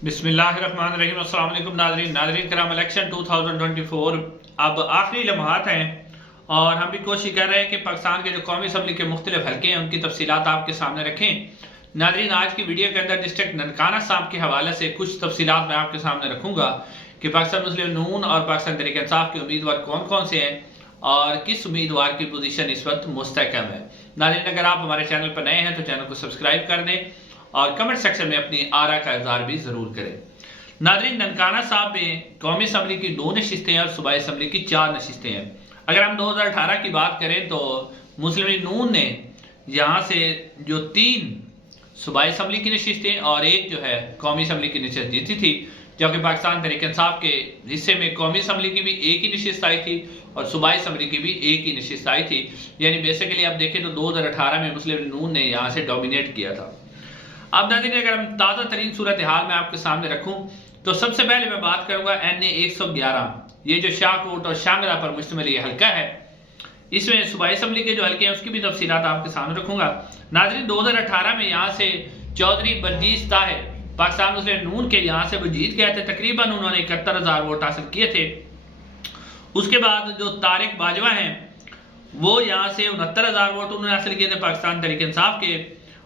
बिस्मिल्लाहिर्रहमानिर्रहीम। अस्सलाम वालेकुम नाज़रीन कराम। इलेक्शन 2024 अब आखिरी लम्हात हैं और हम भी कोशिश कर रहे हैं कि पाकिस्तान के जो कौमी असम्बली के मुख्तलिफ हल्के हैं उनकी तफसीलात आपके सामने रखें। नाज़रीन, आज की वीडियो के अंदर डिस्ट्रिक्ट ननकाना साहब के हवाले से कुछ तफसीलात मैं आपके सामने रखूँगा कि पाकिस्तान मुस्लिम नून और पाकिस्तान तहरीक इंसाफ के उम्मीदवार कौन कौन से हैं और किस उम्मीदवार की पोजीशन इस वक्त मुस्तहकम है। नाज़रीन, अगर आप हमारे चैनल पर नए हैं तो चैनल को सब्सक्राइब कर दें और कमेंट सेक्शन में अपनी आरा का इज़हार भी ज़रूर करें। नाज़रीन, ननकाना साहब में कौमी असम्बली की 2 नशिस्तें और सूबाई असम्बली की 4 नशिस्तें हैं। अगर हम 2018 की बात करें तो मुस्लिम लीग नून ने यहाँ से जो 3 सूबाई असम्बली की नशिस्तें और एक जो है कौमी असम्बली की नशिस्त जीती थी, जबकि पाकिस्तान तहरीक इंसाफ के हिस्से में कौमी असम्बली की भी एक ही नशिस्त आई थी और सूबाई असम्बली की भी एक ही नशिस्त आई थी। यानी बेसिकली आप देखें तो 2018 में मुस्लिम लीग नून ने यहाँ से डोमिनेट किया था। अब नाज़रीन, अगर हम ताज़ा तरीन सूरत हाल में आपके सामने रखूं तो सबसे पहले मैं बात करूंगा NA 111, ये जो शाहकोट और शांगरा पर मुश्तमिल ये हल्का है। इसमें सूबाई असम्बली के जो हल्के हैं उसकी भी तफसीलात आपके सामने रखूंगा। नाज़रीन, 2018 में यहाँ से चौधरी बरजीस ताहिर पाकिस्तान मुस्लिम नून के यहाँ से वो जीत गए थे। तकरीबन उन्होंने 71,000 वोट हासिल किए थे। उसके बाद जो तारिक बाजवा हैं वो यहाँ से 69,000 वोट उन्होंने हासिल किए थे पाकिस्तान तहरीक इंसाफ के,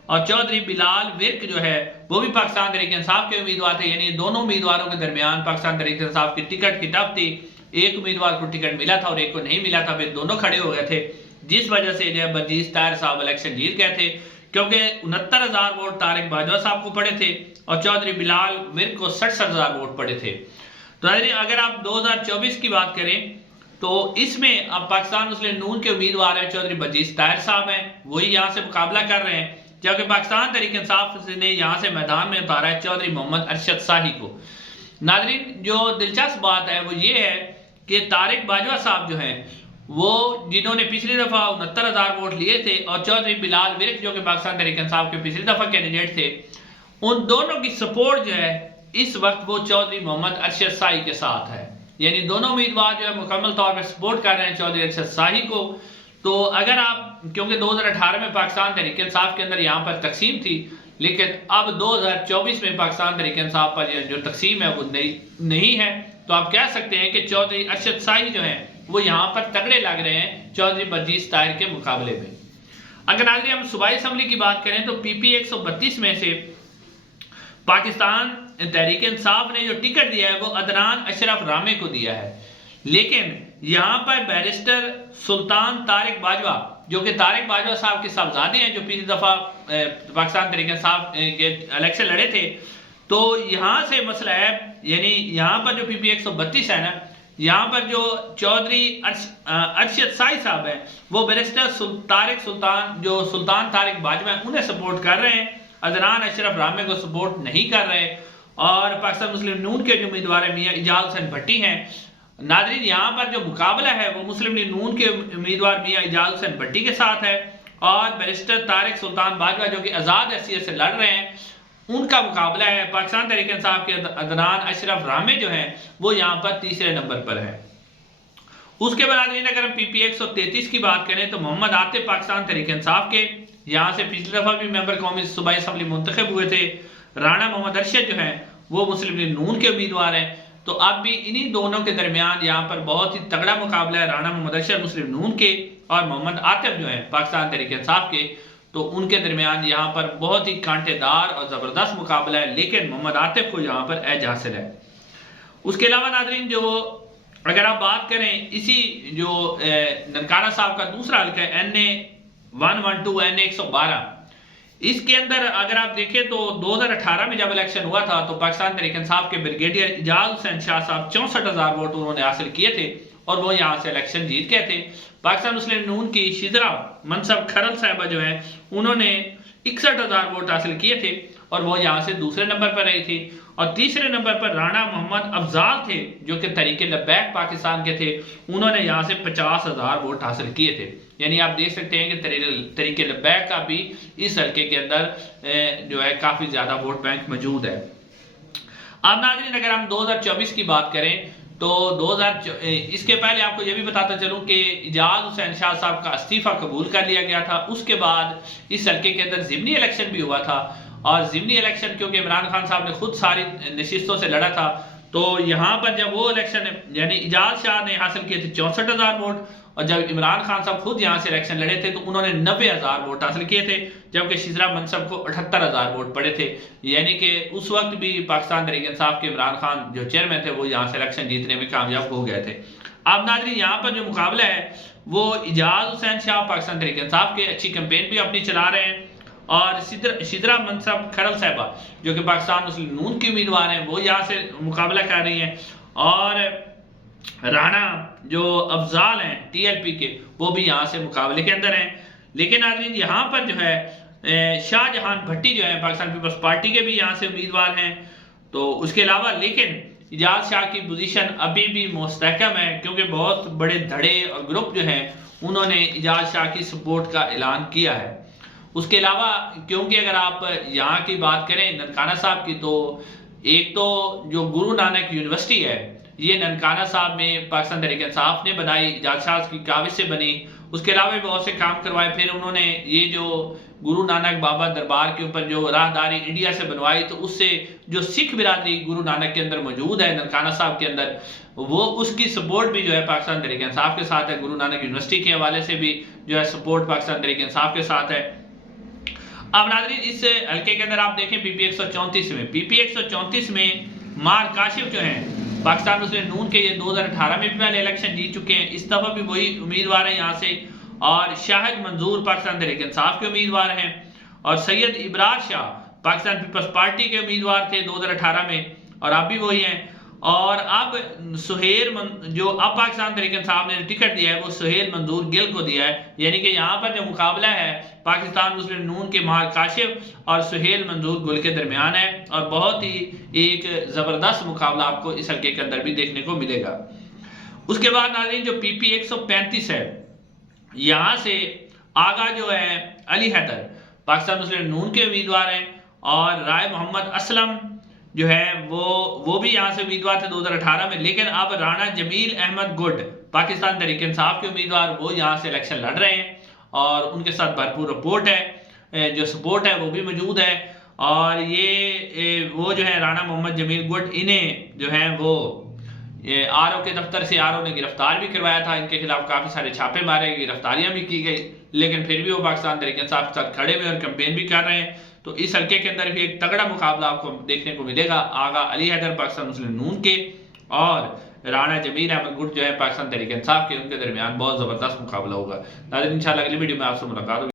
और चौधरी बिलाल विर्क जो है वो भी पाकिस्तान तहरीक इंसाफ के उम्मीदवार थे। यानी दोनों उम्मीदवारों के दरमियान पाकिस्तान तहरीक इंसाफ की टिकट की टफ थी। एक उम्मीदवार को टिकट मिला था और एक को नहीं मिला था, फिर दोनों खड़े हो गए थे, जिस वजह से जो है बरजीस ताहिर साहब इलेक्शन जीत गए थे, क्योंकि 69,000 वोट तारिक बाजवा साहब को पड़े थे और चौधरी बिलाल विर्क को 67,000 वोट पड़े थे। तो अगर आप 2024 की बात करें तो इसमें अब पाकिस्तान मुस्लिम नून के उम्मीदवार हैं चौधरी बरजीस ताहिर साहब हैं, वही यहाँ से मुकाबला कर रहे हैं, जबकि पाकिस्तान तहरीक इंसाफ ने यहाँ से मैदान में उतारा है चौधरी मोहम्मद अरशद शाही को। नाज़रीन, जो दिलचस्प बात है वो ये है कि तारिक बाजवा साहब जो हैं वो जिन्होंने पिछली दफ़ा 69,000 वोट लिए थे और चौधरी बिलाल विर्क जो कि पाकिस्तान तहरीक इंसाफ के पिछली दफ़ा कैंडिडेट थे, उन दोनों की सपोर्ट जो है इस वक्त वो चौधरी मोहम्मद अरशद शाही के साथ है। यानी दोनों उम्मीदवार जो है मुकम्मल तौर पर सपोर्ट कर रहे हैं चौधरी अरशद शाही को। तो अगर आप, क्योंकि 2018 में पाकिस्तान तहरीक इंसाफ के अंदर यहाँ पर तकसीम थी, लेकिन अब 2024 में पाकिस्तान तहरीक इंसाफ पर जो तकसीम है वो नहीं है, तो आप कह सकते हैं कि चौधरी अरशद शाही जो है वो यहाँ पर तगड़े लग रहे हैं चौधरी बरजीस ताहिर के मुकाबले में। अगर नाज़रीन हम सूबाई असम्बली की बात करें तो PP 132 में से पाकिस्तान तहरीक इंसाफ ने जो टिकट दिया है वो अदनान अशरफ रामे को दिया है, लेकिन यहाँ पर बैरिस्टर सुल्तान तारिक बाजवा जो कि तारिक बाजवा साहब के साहबजादे हैं, जो पिछली दफ़ा पाकिस्तान तहरीक इंसाफ के इलेक्शन लड़े थे, तो यहाँ से मसला है। यानी यहाँ पर जो PP 132 है ना, यहाँ पर जो चौधरी अरशद शाही साहब हैं वो बैरिस्टर सुल्तान तारिक बाजवा हैं उन्हें सपोर्ट कर रहे हैं, अदनान अशरफ रामे को सपोर्ट नहीं कर रहे। और पाकिस्तान मुस्लिम नून के जो उम्मीदवार मियाँ इजाज हुसैन भट्टी हैं। नाज़रीन, यहाँ पर जो मुकाबला है वो मुस्लिम लीग नून के उम्मीदवार मियाँ इजाज हुसैन भट्टी के साथ है और बैरिस्टर तारिक सुल्तान बाजवा जो कि आज़ाद हैसियत से लड़ रहे हैं उनका मुकाबला है। पाकिस्तान तहरीक इंसाफ के अदनान अशरफ रामे जो हैं वो यहाँ पर तीसरे नंबर पर है। उसके बाद अगर हम PP 133 की बात करें तो मोहम्मद आतिफ पाकिस्तान तहरीक इंसाफ के यहाँ से पिछली दफ़ा भी मेंबर कौमी सूबाई असम्बली मुंतखब हुए थे। राणा मोहम्मद अरशद जो हैं वो मुस्लिम लीग नून के उम्मीदवार हैं। तो अब भी इन्हीं दोनों के दरमियान यहाँ पर बहुत ही तगड़ा मुकाबला है। राणा मोहम्मद अरशद मुस्लिम नून के और मोहम्मद आतिफ जो हैं पाकिस्तान तहरीक इंसाफ के, तो उनके दरमियान यहाँ पर बहुत ही कांटेदार और ज़बरदस्त मुकाबला है, लेकिन मोहम्मद आतिफ को यहाँ पर एज हासिल है। उसके अलावा नाज़रीन, जो अगर आप बात करें इसी जो ननकाना साहब का दूसरा हल्का है NA 112 NA 112, इसके अंदर अगर आप देखें तो 2018 में जब इलेक्शन हुआ था तो पाकिस्तान तहरीक इंसाफ के ब्रिगेडियर इजाज हुसैन शाह साहब 64,000 वोट उन्होंने हासिल किए थे और वो यहाँ से इलेक्शन जीत गए थे। पाकिस्तान मुस्लिम नून की शिजरा मनसब खरल साहिबा जो है उन्होंने 61,000 वोट हासिल किए थे और वो यहाँ से दूसरे नंबर पर रही थी। और तीसरे नंबर पर राणा मोहम्मद अफजाल थे जो कि तहरीके लब्बैक पाकिस्तान के थे, उन्होंने यहाँ से 50,000 वोट हासिल किए थे। यानी आप देख सकते हैं कि तहरीके लब्बैक का भी इस हल्के के अंदर जो है काफ़ी ज़्यादा वोट बैंक मौजूद है। अब नाज़रीन, अगर हम 2024 की बात करें तो इसके पहले आपको यह भी बताता चलूं कि इजाज हुसैन शाह साहब का इस्तीफा कबूल कर लिया गया था। उसके बाद इस हल्के के अंदर ज़िमनी इलेक्शन भी हुआ था और ज़िमनी इलेक्शन क्योंकि इमरान खान साहब ने खुद सारी नशिस्तों से लड़ा था, तो यहाँ पर जब वो इलेक्शन यानी इजाज शाह ने हासिल किए थे 64,000 वोट, और जब इमरान खान साहब खुद यहाँ से इलेक्शन लड़े थे तो उन्होंने 90,000 वोट हासिल किए थे, जबकि शिजरा मनसब को 78,000 वोट पड़े थे। यानी कि उस वक्त भी पाकिस्तान तहरीक इंसाफ के इमरान खान जो चेयरमैन थे वो यहाँ से इलेक्शन जीतने में कामयाब हो गए थे। अब नाज़रीन यहाँ पर जो मुकाबला है वो इजाज हुसैन शाह पाकिस्तान तहरीक इंसाफ के अच्छी कैंपेन भी अपनी चला रहे हैं, और शिजरा मनसब खरल साहिबा जो कि पाकिस्तान मुस्लिम नून की उम्मीदवार हैं वो यहाँ से मुकाबला कर रही हैं, और राणा जो अफजाल हैं टीएलपी के वो भी यहाँ से मुकाबले के अंदर हैं। लेकिन नाज़रीन यहाँ पर जो है शाहजहां भट्टी जो है पाकिस्तान पीपल्स पार्टी के भी यहाँ से उम्मीदवार हैं। तो उसके अलावा लेकिन इजाज शाह की पोजीशन अभी भी मुस्तहकम है, क्योंकि बहुत बड़े धड़े और ग्रुप जो हैं उन्होंने इजाज शाह की सपोर्ट का ऐलान किया है। उसके अलावा क्योंकि अगर आप यहाँ की बात करें ननकाना साहब की, तो एक तो जो गुरु नानक यूनिवर्सिटी है ये ननकाना साहब में पाकिस्तान तहरीक इंसाफ ने बनाई, इजाज शाह की काविश से बनी। उसके अलावा भी बहुत से काम करवाए। फिर उन्होंने ये जो गुरु नानक बाबा दरबार के ऊपर जो राहदारी इंडिया से बनवाई, तो उससे जो सिख बिरादरी गुरु नानक के अंदर मौजूद है ननकाना साहब के अंदर, वो उसकी सपोर्ट भी जो है पाकिस्तान तहरीक इंसाफ के साथ है। गुरु नानक यूनिवर्सिटी के हवाले से भी जो है सपोर्ट पाकिस्तान तहरीक इंसाफ के साथ है। अब नाज़रीन इस हल्के के अंदर आप देखें पीपी 134 में मार काशिफ जो हैं पाकिस्तान मुस्लिम नून के, ये 2018 में भी पहले इलेक्शन जीत चुके हैं, इस दफा भी वही उम्मीदवार है यहाँ से। और शाहिद मंजूर पाकिस्तान तहरीक इंसाफ के उम्मीदवार हैं, और सैयद इबरार शाह पाकिस्तान पीपल्स पार्टी के उम्मीदवार थे 2018 में, और अब भी वही हैं। और अब सुहेल जो अब पाकिस्तान तहरीक इंसाफ ने टिकट दिया है वो सुहेल मंजूर गिल को दिया है। यानी कि यहाँ पर जो मुकाबला है पाकिस्तान मुस्लिम नून के मार काशिफ और सुहेल मंजूर गुल के दरमियान है, और बहुत ही एक ज़बरदस्त मुकाबला आपको इस हल्के के अंदर भी देखने को मिलेगा। उसके बाद नाज़रीन जो पीपी 135 है, यहाँ से आगा जो है अली हैदर पाकिस्तान मुस्लिम नून के उम्मीदवार हैं, और राय मोहम्मद असलम जो है वो भी यहाँ से उम्मीदवार थे 2018 में। लेकिन अब राणा जमील अहमद गुड पाकिस्तान तहरीक इंसाफ के उम्मीदवार वो यहाँ से इलेक्शन लड़ रहे हैं, और उनके साथ भरपूर सपोर्ट है, जो सपोर्ट है वो भी मौजूद है। और ये वो जो है राणा मोहम्मद जमील गुड, इन्हें जो है वो आरओ के दफ्तर से आरओ ने गिरफ्तार भी करवाया था, इनके खिलाफ काफ़ी सारे छापे मारे, गिरफ्तारियां भी की गई, लेकिन फिर भी वो पाकिस्तान तहरीक इंसाफ के साथ खड़े हुए और कैंपेन भी कर रहे हैं। तो इस हल्के के अंदर भी एक तगड़ा मुकाबला आपको देखने को मिलेगा आगा अली हैदर पाकिस्तान मुस्लिम नून के और राणा जमील अहमद गुट जो है पाकिस्तान तहरीक इंसाफ के, उनके दरमियान बहुत ज़बरदस्त मुकाबला होगा। नाज़रीन इंशाल्लाह अगली वीडियो में आपसे मुलाकात होगी।